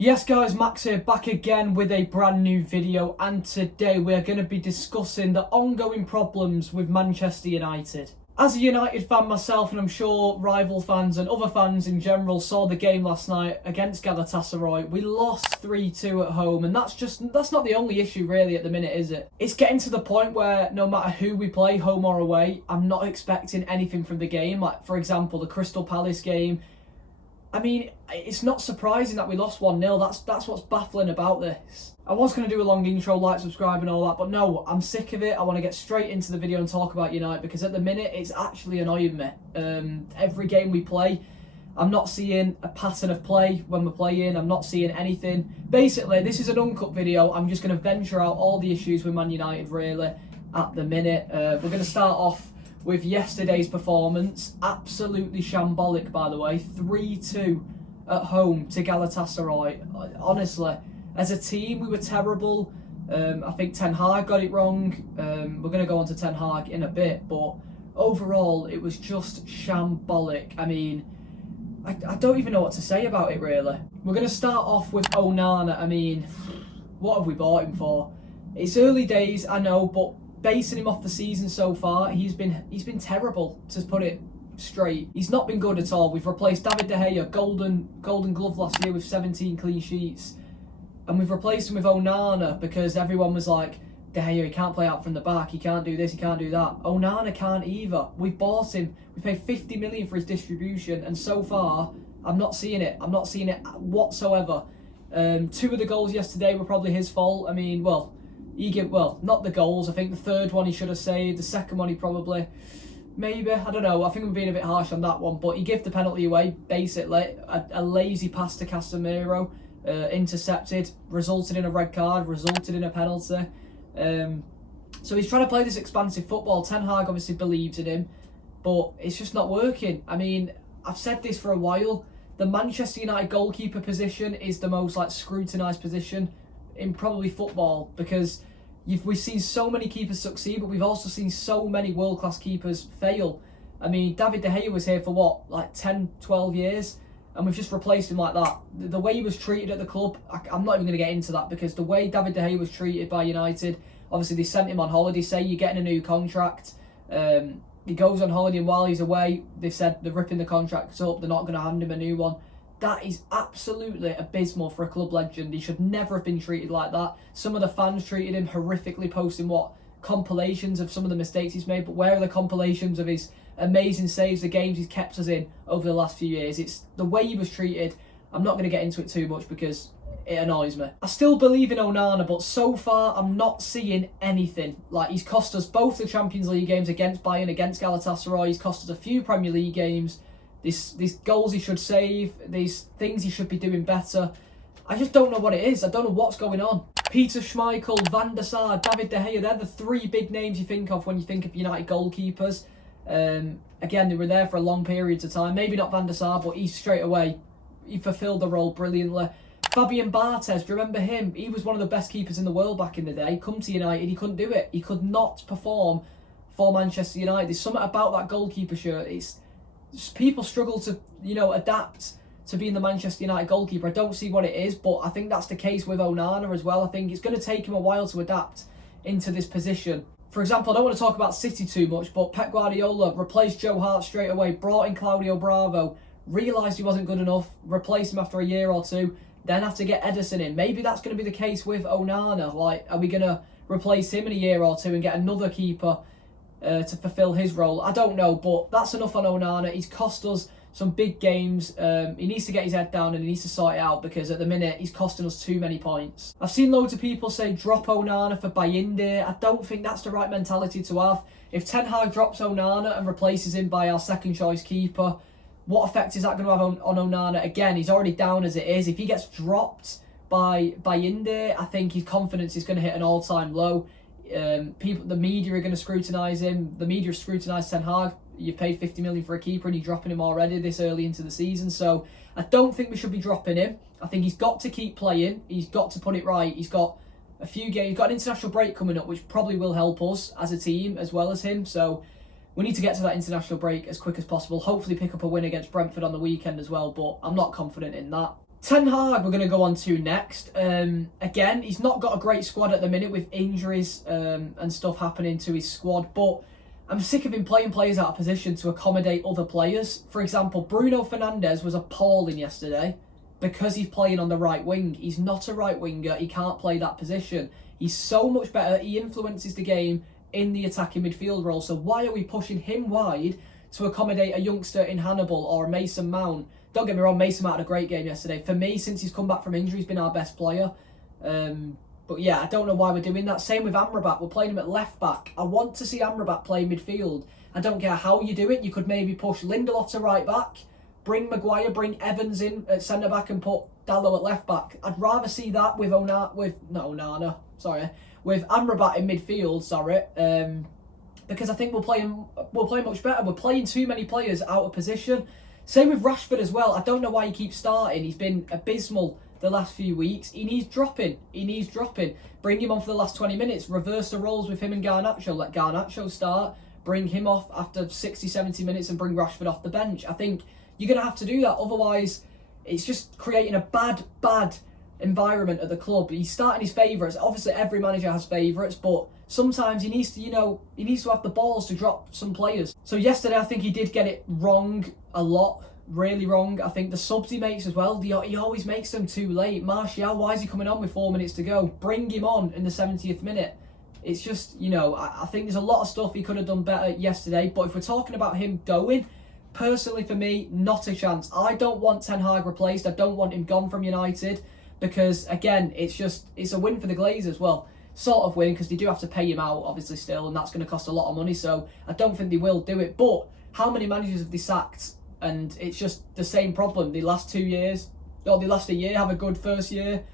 Yes guys, Max here, back again with a brand new video, and today we're going to be discussing the ongoing problems with Manchester United. As a United fan myself, and I'm sure rival fans and other fans in general saw the game last night against Galatasaray, we lost 3-2 at home, and that's not the only issue really at the minute, is it? It's getting to the point where no matter who we play, home or away, I'm not expecting anything from the game. Like, for example, the Crystal Palace game, I mean, it's not surprising that we lost 1-0. That's what's baffling about this. I was going to do a long intro, like, subscribe and all that, but no, I'm sick of it. I want to get straight into the video and talk about United, because at the minute it's actually annoying me. Every game we play, I'm not seeing a pattern of play when we're playing. I'm not seeing anything. Basically, this is an uncut video. I'm just going to venture out all the issues with Man United, really, at the minute. We're going to start off with yesterday's performance. Absolutely shambolic, by the way. 3-2 at home to Galatasaray. Honestly, as a team, we were terrible. I think Ten Hag got it wrong. We're going to go on to Ten Hag in a bit, but overall, it was just shambolic. I mean, I don't even know what to say about it, really. We're going to start off with Onana. I mean, what have we bought him for? It's early days, I know, but basing him off the season so far, he's been terrible, to put it straight. He's not been good at all. We've replaced David De Gea, golden glove last year, with 17 clean sheets, and we've replaced him with Onana because everyone was like, De Gea, he can't play out from the back, he can't do this, he can't do that. Onana can't either. We bought him, we paid 50 million for his distribution, and so far I'm not seeing it whatsoever. Two of the goals yesterday were probably his fault. I mean, not the goals. I think the third one he should have saved. The second one he probably, maybe, I don't know. I think we're being a bit harsh on that one. But he gave the penalty away, basically. A lazy pass to Casemiro, intercepted, resulted in a red card, resulted in a penalty. So he's trying to play this expansive football. Ten Hag obviously believes in him, but it's just not working. I mean, I've said this for a while. The Manchester United goalkeeper position is the most scrutinised position in probably football, because we've seen so many keepers succeed, but we've also seen so many world-class keepers fail. I mean, David De Gea was here for what, 10, 12 years, and we've just replaced him like that. The way he was treated at the club, I'm not even going to get into that, because the way David De Gea was treated by United, obviously they sent him on holiday, say you're getting a new contract. He goes on holiday, and while he's away, they've said they're ripping the contract up, they're not going to hand him a new one. That is absolutely abysmal for a club legend. He should never have been treated like that. Some of the fans treated him horrifically, posting compilations of some of the mistakes he's made, but where are the compilations of his amazing saves, the games he's kept us in over the last few years? It's the way he was treated. I'm not going to get into it too much because it annoys me. I still believe in Onana, but so far I'm not seeing anything. Like, he's cost us both the Champions League games against Bayern, against Galatasaray. He's cost us a few Premier League games. These goals he should save, these things he should be doing better. I just don't know what it is. I don't know what's going on. Peter Schmeichel, Van der Sar, David De Gea, they're the three big names you think of when you think of United goalkeepers. Again, they were there for long periods of time. Maybe not Van der Sar, but he fulfilled the role brilliantly. Fabian Barthez, do you remember him? He was one of the best keepers in the world back in the day. Come to United, he couldn't do it. He could not perform for Manchester United. There's something about that goalkeeper shirt. People struggle to, adapt to being the Manchester United goalkeeper. I don't see what it is, but I think that's the case with Onana as well. I think it's going to take him a while to adapt into this position. For example, I don't want to talk about City too much, but Pep Guardiola replaced Joe Hart straight away, brought in Claudio Bravo, realised he wasn't good enough, replaced him after a year or two, then have to get Ederson in. Maybe that's going to be the case with Onana. Like, are we going to replace him in a year or two and get another keeper to fulfill his role? I don't know, but that's enough on Onana. He's cost us some big games. He needs to get his head down and he needs to sort it out, because at the minute he's costing us too many points. I've seen loads of people say drop Onana for Bayinde. I don't think that's the right mentality to have. If Ten Hag drops Onana and replaces him by our second choice keeper, what effect is that going to have on Onana? Again, he's already down as it is. If he gets dropped by Bayinde, I think his confidence is going to hit an all-time low. The media are going to scrutinise him. The media have scrutinised Ten Hag. You've paid 50 million for a keeper and you're dropping him already this early into the season. So I don't think we should be dropping him. I think he's got to keep playing. He's got to put it right. He's got a few games. He's got an international break coming up, which probably will help us as a team as well as him. So we need to get to that international break as quick as possible. Hopefully pick up a win against Brentford on the weekend as well, but I'm not confident in that. Ten Hag we're going to go on to next. Again, he's not got a great squad at the minute with injuries and stuff happening to his squad, but I'm sick of him playing players out of position to accommodate other players. For example, Bruno Fernandes was appalling yesterday because he's playing on the right wing. He's not a right winger. He can't play that position. He's so much better. He influences the game in the attacking midfield role. So why are we pushing him wide to accommodate a youngster in Hannibal or a Mason Mount? Don't get me wrong, Mason Mount had a great game yesterday. For me, since he's come back from injury, he's been our best player. But yeah, I don't know why we're doing that. Same with Amrabat. We're playing him at left back. I want to see Amrabat play midfield. I don't care how you do it. You could maybe push Lindelof to right back, bring Maguire, bring Evans in at centre back, and put Dalot at left back. I'd rather see that with Amrabat in midfield. Because I think we'll play much better. We're playing too many players out of position. Same with Rashford as well. I don't know why he keeps starting. He's been abysmal the last few weeks. He needs dropping. Bring him on for the last 20 minutes. Reverse the roles with him and Garnacho. Let Garnacho start. Bring him off after 60, 70 minutes and bring Rashford off the bench. I think you're going to have to do that. Otherwise, it's just creating a bad environment at the club. He's starting his favourites. Obviously, every manager has favourites, but sometimes he needs to have the balls to drop some players. So yesterday, I think he did get it wrong a lot. Really wrong. I think the subs he makes as well, he always makes them too late. Martial, why is he coming on with 4 minutes to go? Bring him on in the 70th minute. It's just, I think there's a lot of stuff he could have done better yesterday. But if we're talking about him going, personally for me, not a chance. I don't want Ten Hag replaced. I don't want him gone from United because, again, it's a win for the Glazers. Well, sort of win because they do have to pay him out, obviously, still, and that's going to cost a lot of money. So I don't think they will do it. But how many managers have they sacked? And it's just the same problem. The last 2 years, or the last a year, have a good first year.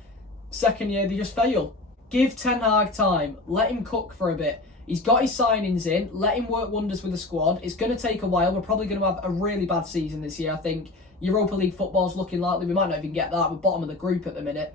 Second year, they just fail. Give Ten Hag time. Let him cook for a bit. He's got his signings in. Let him work wonders with the squad. It's going to take a while. We're probably going to have a really bad season this year, I think. Europa League football's looking likely. We might not even get that. We're bottom of the group at the minute.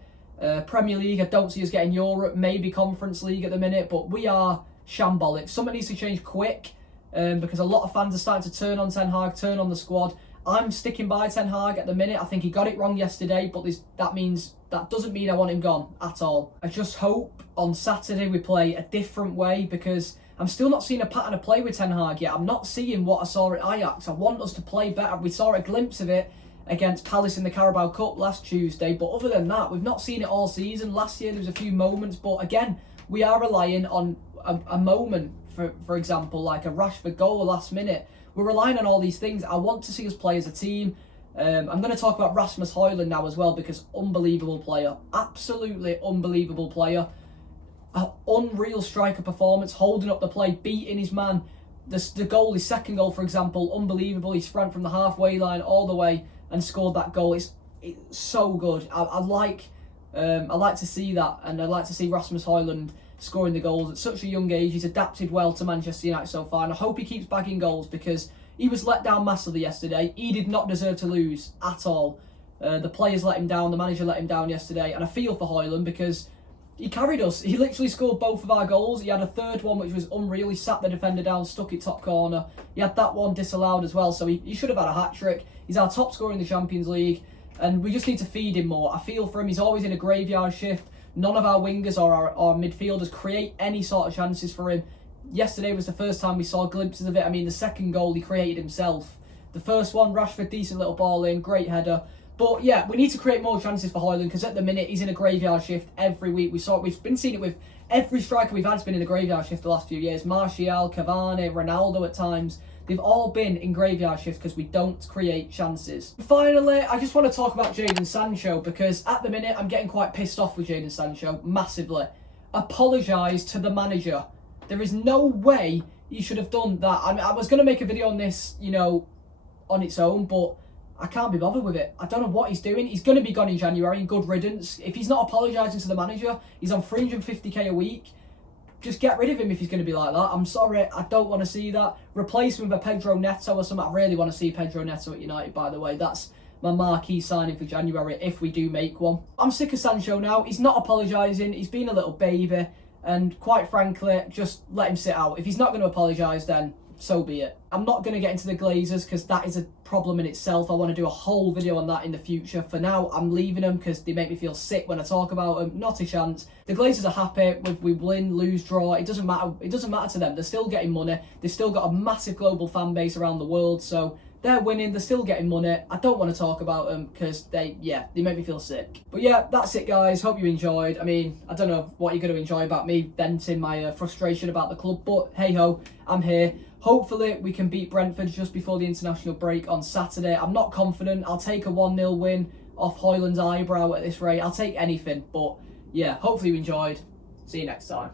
Premier League, I don't see us getting Europe. Maybe Conference League at the minute. But we are shambolic. Something needs to change quick. Because a lot of fans are starting to turn on Ten Hag, turn on the squad. I'm sticking by Ten Hag at the minute. I think he got it wrong yesterday, but that doesn't mean I want him gone at all. I just hope on Saturday we play a different way because I'm still not seeing a pattern of play with Ten Hag yet. I'm not seeing what I saw at Ajax. I want us to play better. We saw a glimpse of it against Palace in the Carabao Cup last Tuesday, but other than that, we've not seen it all season. Last year there was a few moments, but again, we are relying on a moment, for example, like a Rashford goal last minute. We're relying on all these things. I want to see us play as a team. I'm going to talk about Rasmus Højlund now as well because unbelievable player. Absolutely unbelievable player. An unreal striker performance, holding up the play, beating his man. The goal, his second goal, for example, unbelievable. He sprang from the halfway line all the way and scored that goal. It's so good. I like to see that, and I'd like to see Rasmus Højlund scoring the goals at such a young age. He's adapted well to Manchester United so far, and I hope he keeps bagging goals because he was let down massively yesterday. He did not deserve to lose at all. The players let him down, the manager let him down yesterday, and I feel for Højlund because he carried us. He literally scored both of our goals. He had a third one which was unreal. He sat the defender down, stuck it top corner. He had that one disallowed as well, so he should have had a hat-trick. He's our top scorer in the Champions League, and we just need to feed him more. I feel for him. He's always in a graveyard shift. None of our wingers or our midfielders create any sort of chances for him. Yesterday was the first time we saw glimpses of it. I mean, the second goal he created himself. The first one, Rashford, decent little ball in, great header. But yeah, we need to create more chances for Højlund because at the minute he's in a graveyard shift every week. We've been seeing it with every striker we've had has been in a graveyard shift the last few years. Martial, Cavani, Ronaldo at times. They've all been in graveyard shifts because we don't create chances. Finally, I just want to talk about Jadon Sancho because at the minute I'm getting quite pissed off with Jadon Sancho, massively. Apologise to the manager. There is no way he should have done that. I mean, I was going to make a video on this, on its own, but I can't be bothered with it. I don't know what he's doing. He's going to be gone in January, good riddance. If he's not apologising to the manager, he's on 350k a week. Just get rid of him if he's going to be like that. I'm sorry, I don't want to see that. Replace him with a Pedro Neto or something. I really want to see Pedro Neto at United, by the way. That's my marquee signing for January, if we do make one. I'm sick of Sancho now. He's not apologising. He's been a little baby. And quite frankly, just let him sit out. If he's not going to apologise, then so be it. I'm not going to get into the Glazers because that is a problem in itself. I want to do a whole video on that in the future. For now, I'm leaving them because they make me feel sick when I talk about them. Not a chance. The Glazers are happy with we win, lose, draw. It doesn't matter. It doesn't matter to them. They're still getting money. They've still got a massive global fan base around the world. So they're winning, they're still getting money. I don't want to talk about them because they make me feel sick. But yeah, that's it guys. Hope you enjoyed. I mean, I don't know what you're going to enjoy about me venting my frustration about the club, but hey ho, I'm here. Hopefully we can beat Brentford just before the international break on Saturday. I'm not confident. I'll take a 1-0 win off Højlund's eyebrow at this rate. I'll take anything. But yeah, hopefully you enjoyed. See you next time.